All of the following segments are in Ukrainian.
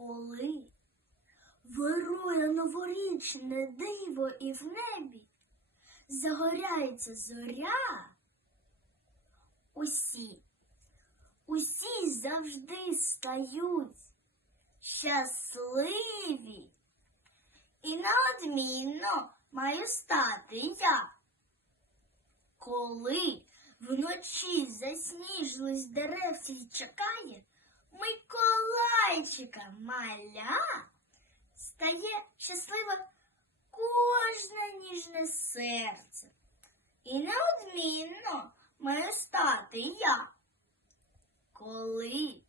коли вирує новорічне диво і в небі загоряється зоря, усі, усі завжди стають щасливі. І неодмінно маю стати я. Коли вночі засніжились деревці й чекає, Миколайчика маля стає щасливе кожне ніжне серце. І неодмінно маю стати я. Коли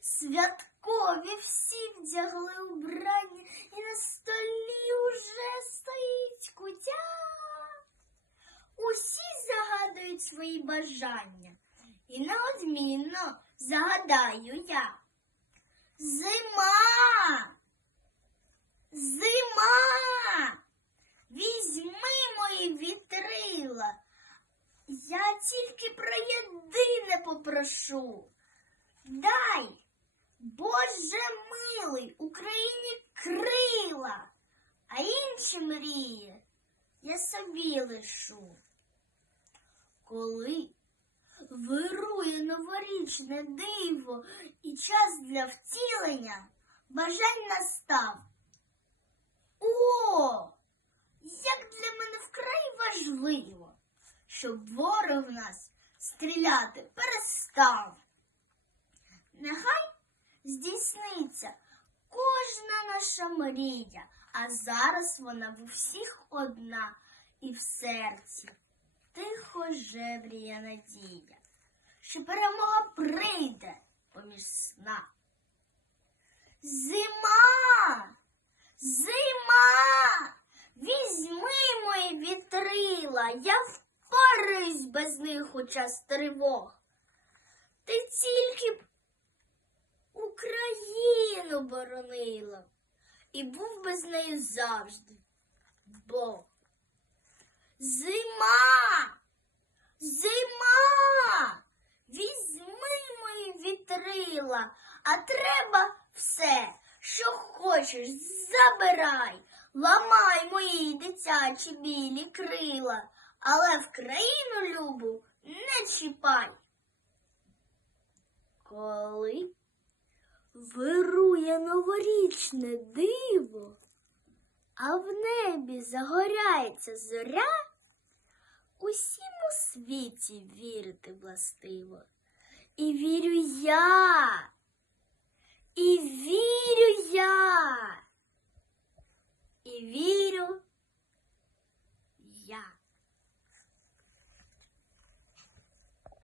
святкові всі вдягли убрання, і на столі уже стоїть кутя. Усі загадують свої бажання, і неодмінно загадаю я. Зима! Зима! Візьми мої вітрила. Я тільки про єдине попрошу. Дай, Боже милий, Україні крила, а інші мрії я собі лишу. Коли вирує новорічне диво і час для втілення, бажань настав. О, як для мене вкрай важливо, щоб ворог в нас стріляти перестав. Нехай здійсниться кожна наша мрія, а зараз вона в усіх одна і в серці жебріє надія, що перемога прийде поміж сна. Зима, зима, візьми мої вітрила, я впораюсь без них у час тривог. Ти тільки б Україну боронила і був без неї завжди Бог. Зима, візьми мої вітрила, а треба все, що хочеш, забирай, ламай мої дитячі білі крила, але в країну любу не чіпай. Коли вирує новорічне диво, а в небі загоряється зоря, усім у світі вірити властиво. І вірю я,